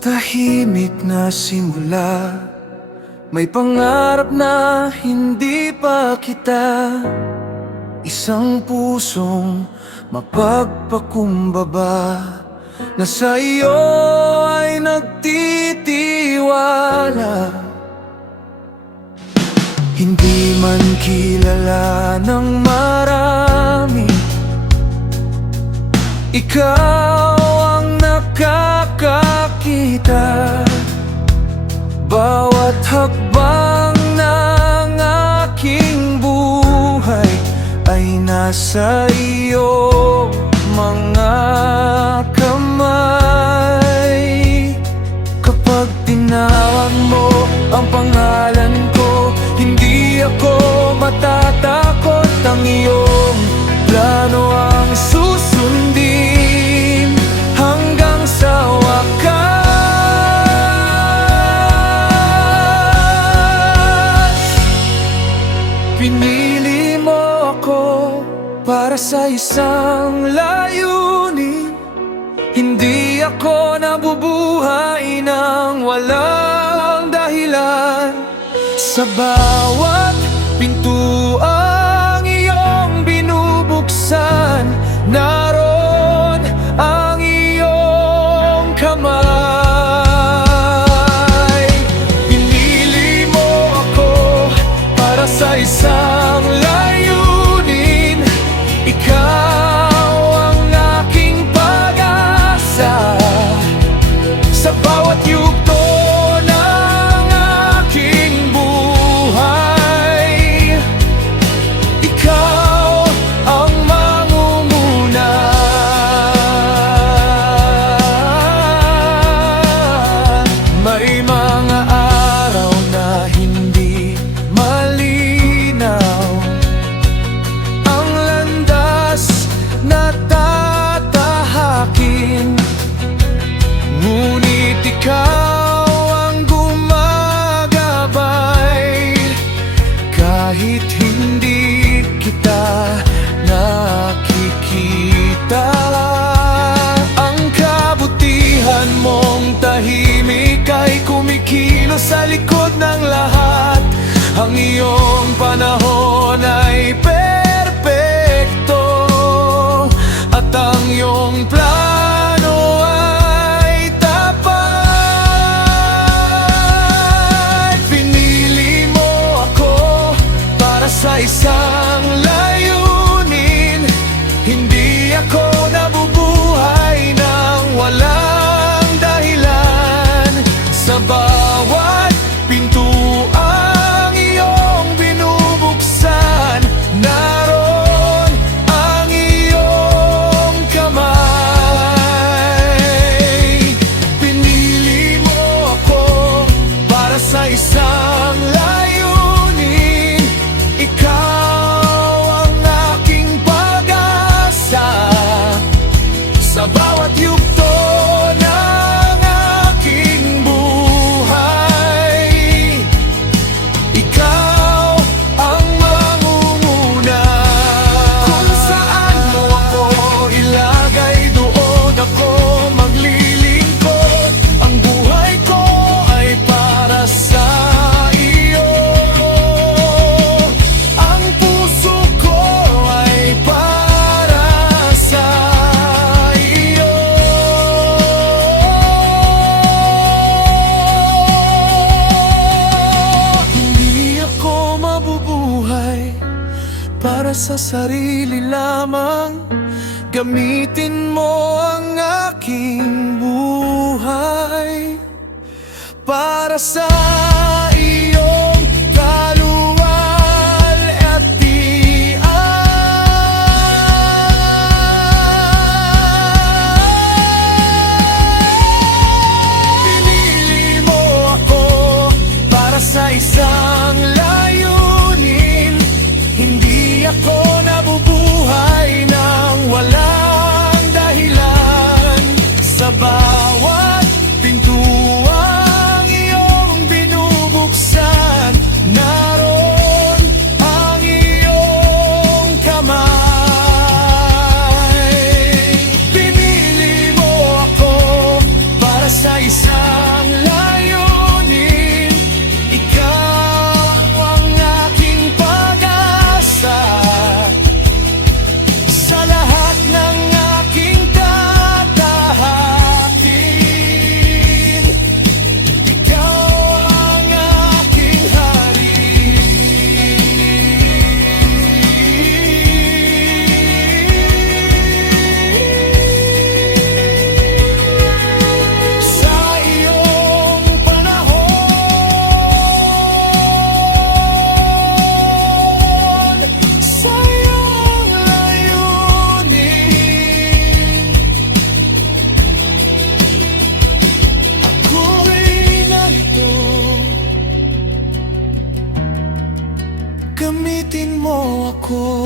tahimik na simula, may pangarap na hindi pa kita. Isang pusong mapagpakumbaba na sa iyo ay nagtitiwala. Hindi man kilala ng marami, ikaw ang nakakakita. Bawat hakbang ng aking buhay ay nasa iyong mga kamay. Kapag tinawag mo ang pangalan ko, hindi ako matatakot. Ang iyong plano ang susundin hanggang sa wakas. Pinili mo ako para sa isang layunin. Hindi ako nabubuhay ng walang dahilan. Sa bawat pintuang iyong binubuksan, naroon ang iyong kamay. Pinili mo ako para sa isang layunin. Ikaw ang aking pag-asa. Sa bawat yugto ng aking buhay, ikaw ang mangunguna. May mga araw na hindi malinaw ang landas na tatahakin, ngunit ikaw ang gumagabay. Kahit hindi kita nakikita, ang kabutihan mong tahimik ay kumikilos sa likod ng lahat. Ang iyong panahon ay perpekto at ang iyong plano ay tapat. Pinili mo ako para sa isang layunin. Hindi ako nabubuhay ng walang dahilan. Sa bawat pintuang iyong binubuksan, naroon ang iyong kamay. Pinili mo ako para sa isang layunin. Ikaw ang aking pag-asa. Sa bawat yugto ng aking buhay, ikaw ang mangunguna. Kung saan mo ako ilagay, doon ako maglilingkod. Ang buhay ko ay para sa iyo. Ang puso ko ay para sa iyo. Hindi ako mabubuhay para sa sarili lamang. Gamitin mo ang aking buhay para sa iyong kaluwal at tiyan. Pinili mo ako para sa isang layunin. Hindi ako nabubuhay ng walang dahilan. Sa bawat pintuang iyong binubuksan, gamitin mo ako.